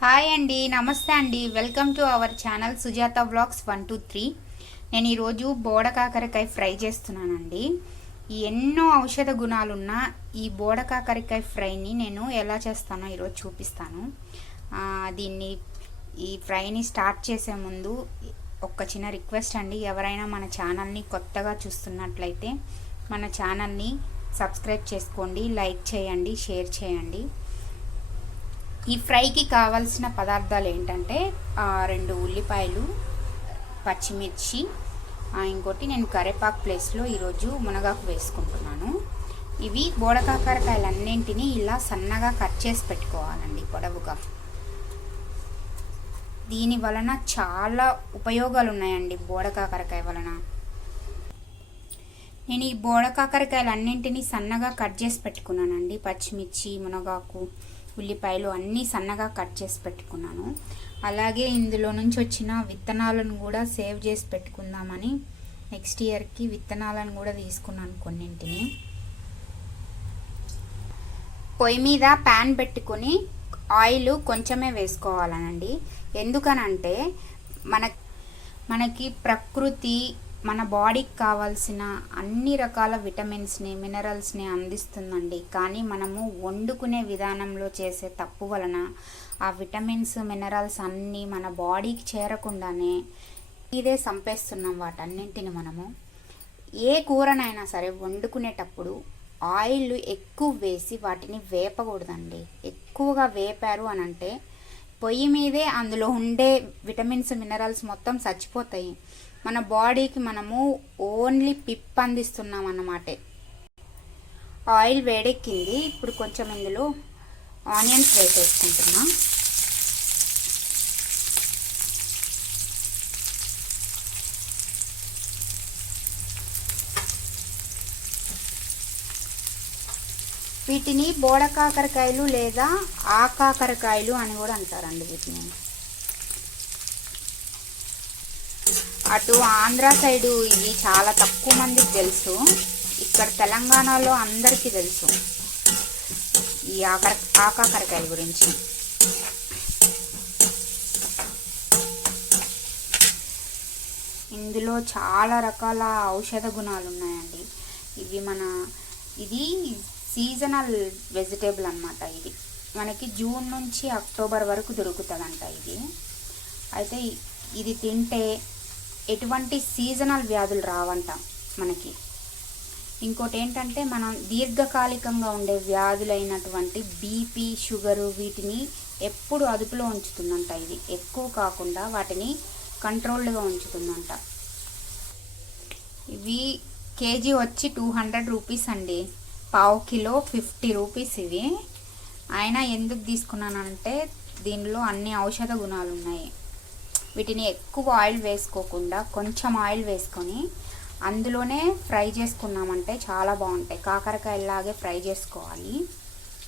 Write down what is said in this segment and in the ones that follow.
Hi అండి నమస్తే అండి. Welcome to our channel Sujatha blogs one two three. నేను ఈరోజు బోడ కాకరకాయ ఫ్రై చేస్తున్నానండి. ఎన్నో ఔషధ గుణాలున్న ఈ బోడ కాకరకాయ ఫ్రైని నేను ఎలా చేస్తానో ఈరోజు చూపిస్తాను. దీన్ని ఈ ఫ్రైని స్టార్ట్ చేసే ముందు ఒక చిన్న రిక్వెస్ట్ అండి. ఎవరైనా మన ఛానల్ని కొత్తగా చూస్తున్నట్లయితే మన ఛానల్ని సబ్స్క్రైబ్ చేసుకోండి లైక్ చేయండి షేర్ చేయండి. ఈ ఫ్రైకి కావాల్సిన పదార్థాలు ఏంటంటే రెండు ఉల్లిపాయలు పచ్చిమిర్చి ఇంకోటి నేను కరేపాకు ప్లేస్లో ఈరోజు మునగాకు వేసుకుంటున్నాను. ఇవి బోడకాకరకాయలన్నింటినీ ఇలా సన్నగా కట్ చేసి పెట్టుకోవాలండి పొడవుగా. దీని వలన చాలా ఉపయోగాలు ఉన్నాయండి బోడకాకరకాయ వలన. నేను ఈ బోడకాకరకాయలు అన్నింటినీ సన్నగా కట్ చేసి పెట్టుకున్నానండి. పచ్చిమిర్చి మునగాకు ఉల్లిపాయలు అన్నీ సన్నగా కట్ చేసి పెట్టుకున్నాను. అలాగే ఇందులో నుంచి వచ్చిన విత్తనాలను కూడా సేవ్ చేసి పెట్టుకుందామని నెక్స్ట్ ఇయర్కి విత్తనాలను కూడా తీసుకున్నాను కొన్నింటిని. పొయ్యి మీద ప్యాన్ పెట్టుకొని ఆయిల్ కొంచెమే వేసుకోవాలనండి. ఎందుకనంటే మన మనకి ప్రకృతి మన బాడీకి కావాల్సిన అన్ని రకాల విటమిన్స్ని మినరల్స్ని అందిస్తుందండి. కానీ మనము వండుకునే విధానంలో చేసే తప్పు వలన ఆ విటమిన్స్ మినరల్స్ అన్నీ మన బాడీకి చేరకుండానే ఇదే సంపేస్తున్నాం వాటన్నింటిని మనము. ఏ కూరనైనా సరే వండుకునేటప్పుడు ఆయిల్ ఎక్కువ వేసి వాటిని వేపకూడదండి. ఎక్కువగా వేపారు అని అంటే పొయ్యి మీదే అందులో ఉండే విటమిన్స్ మినరల్స్ మొత్తం చచ్చిపోతాయి. మన బాడీకి మనము ఓన్లీ పిప్ అందిస్తున్నాం అన్నమాట ఆయిల్ వేడెక్కింది. ఇప్పుడు కొంచెం ఇందులో ఆనియన్స్ వేసేసుకుంటున్నా వీటిని బోడకాకరకాయలు లేదా ఆకాకరకాయలు అని కూడా అంటారండి వీటిని. అటు ఆంధ్ర సైడు ఇది చాలా తక్కువ మందికి తెలుసు. ఇక్కడ తెలంగాణలో అందరికీ తెలుసు. ఈ ఆకర ఆకాకరకాయల గురించి. ఇందులో చాలా రకాల ఔషధ గుణాలు ఉన్నాయండి. ఇవి మన ఇది సీజనల్ వెజిటేబుల్ అన్నమాట ఇది. మనకి జూన్ నుంచి అక్టోబర్ వరకు దొరుకుతుందంట ఇది. అయితే ఇది తింటే ఎటువంటి సీజనల్ వ్యాధులు రావంట మనకి. ఇంకోటి ఏంటంటే మనం దీర్ఘకాలికంగా ఉండే వ్యాధులైనటువంటి బీపీ షుగరు వీటిని ఎప్పుడు అదుపులో ఉంచుతుందంట ఇది. ఎక్కువ కాకుండా వాటిని కంట్రోల్డ్గా ఉంచుతుందంట. ఇవి కేజీ వచ్చి టూ హండ్రెడ్ రూపీస్ అండి. పావు కిలో ఫిఫ్టీ రూపీస్ ఇవి. అయినా ఎందుకు తీసుకున్నానంటే దీనిలో అన్ని ఔషధ గుణాలు ఉన్నాయి వీటిని ఎక్కువ ఆయిల్ వేసుకోకుండా కొంచెం ఆయిల్ వేసుకొని అందులోనే ఫ్రై చేసుకున్నామంటే చాలా బాగుంటాయి. కాకరకాయలాగే ఫ్రై చేసుకోవాలి.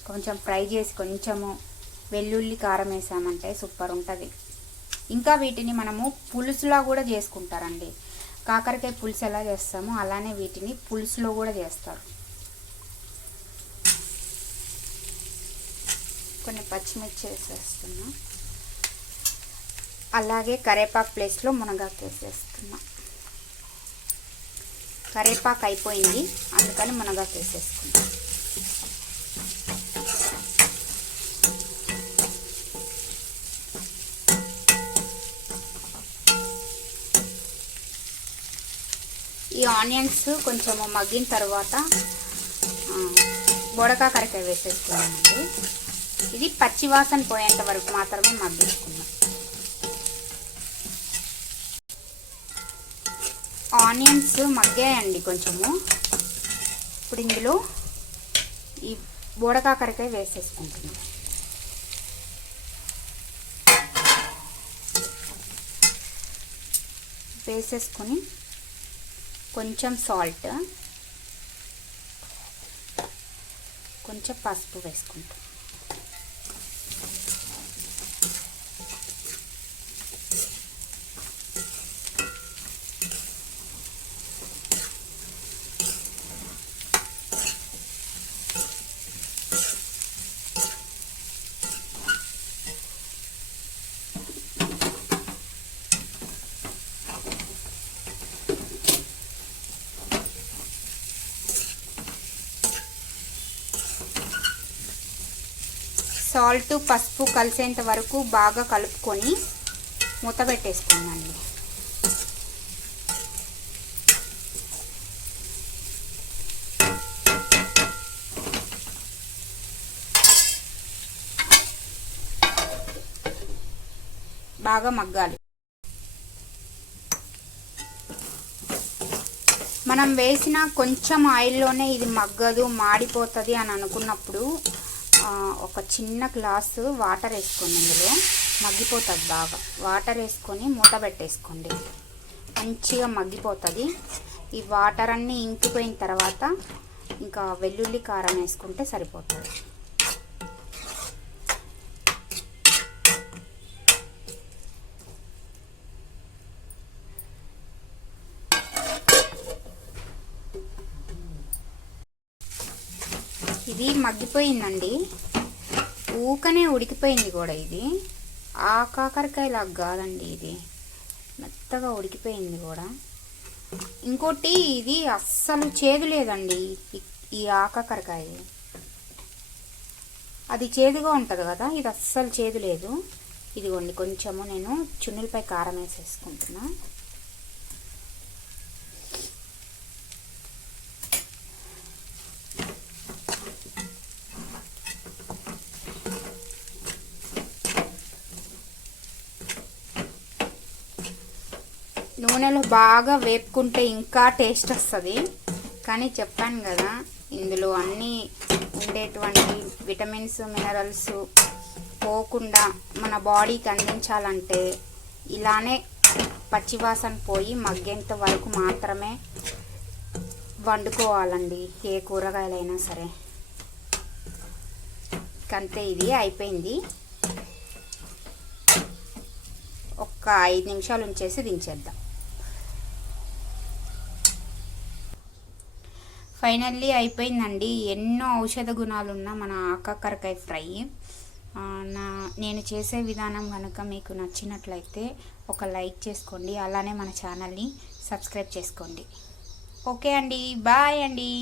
కొంచెం ఫ్రై చేసి కొంచెము వెల్లుల్లి కారం వేసామంటే సూపర్ ఉంటుంది. ఇంకా వీటిని మనము పులుసులా కూడా చేసుకుంటారండి. కాకరకాయ పులుసు ఎలా చేస్తామో అలానే వీటిని పులుసులో కూడా చేస్తారు. కొన్ని పచ్చిమిర్చి వేస్తున్నాం. అలాగే కరేపాకు ప్లేస్లో మునగాకు వేసేస్తున్నా. కరేపాకు అయిపోయింది అందుకని మునగాకు వేసేసుకున్నా ఈ ఆనియన్స్ కొంచెం మగ్గిన తర్వాత బొడకాకరకాయ వేసేసుకున్నామండి ఇది పచ్చివాసన పోయేంత వరకు మాత్రమే మగ్గించుకున్నాం. ఆనియన్స్ మగ్గాయండి కొంచెము. ఇప్పుడు ఇందులో ఈ బోడకాకరకాయ వేసేసుకుంటున్నాం. వేసేసుకొని కొంచెం సాల్ట్ కొంచెం పసుపు వేసుకుంటాం సాల్ట్ పసుపు కలిసేంత వరకు బాగా కలుపుకొని మూత పెట్టేసుకుందండి బాగా మగ్గాలి. మనం వేసిన కొంచెం ఆయిల్లోనే ఇది మగ్గదు మాడిపోతుంది అని అనుకున్నప్పుడు ఒక చిన్న గ్లాసు వాటర్ వేసుకోండి ఇందులో. మగ్గిపోతుంది బాగా. వాటర్ వేసుకొని మూత పెట్టేసుకోండి. మంచిగా మగ్గిపోతుంది. ఈ వాటర్ అన్నీ ఇంకిపోయిన తర్వాత ఇంకా వెల్లుల్లి కారం వేసుకుంటే సరిపోతుంది. ఇది మగ్గిపోయిందండి. ఊకనే ఉడికిపోయింది కూడా ఇది. ఆ కాకరకాయలాగా కాదండి ఇది. మెత్తగా ఉడికిపోయింది కూడా. ఇంకోటి ఇది అస్సలు చేదు లేదండి ఈ- ఆకాకరకాయ అది చేదుగా ఉంటుంది కదా ఇది అస్సలు చేదు లేదు. ఇదిగోండి కొంచెము నేను చున్నులపై కారం వేసేసుకుంటున్నాను నూనెలో బాగా వేపుకుంటే ఇంకా టేస్ట్ వస్తుంది. కానీ చెప్పాను కదా ఇందులో అన్నీ ఉండేటువంటి విటమిన్స్ మినరల్స్ పోకుండా మన బాడీకి అందించాలంటే ఇలానే పచ్చివాసన పోయి మగ్గేంత వరకు మాత్రమే వండుకోవాలండి ఏ కూరగాయలైనా సరే. అంతే ఇది అయిపోయింది. ఒక్క ఐదు నిమిషాలు ఉంచేసి దించేద్దాం. ఫైనల్లీ అయిపోయిందండి. ఎన్నో ఔషధ గుణాలు ఉన్న మన ఆకాకరకాయ ఫ్రై. నా నేను చేసే విధానం కనుక మీకు నచ్చినట్లయితే ఒక లైక్ చేసుకోండి. అలానే మన ఛానల్ని సబ్స్క్రైబ్ చేసుకోండి. ఓకే అండి. బాయ్ అండి.